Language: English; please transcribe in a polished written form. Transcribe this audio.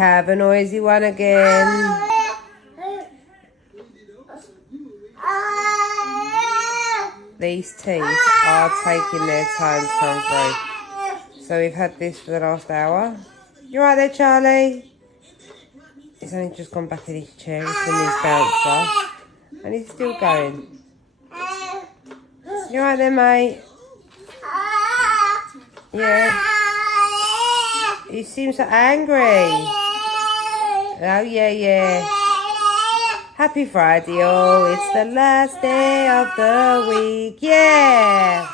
Have a noisy one again. These teeth are taking their time to come through. So we've had this for the last hour. You right there, Charlie? He's only just gone back in his chair. He's in his bouncer. And he's still going. You right there, mate? Yeah. You seem so angry. Oh, yeah. Happy Friday, all. It's the last day of the week. Yeah.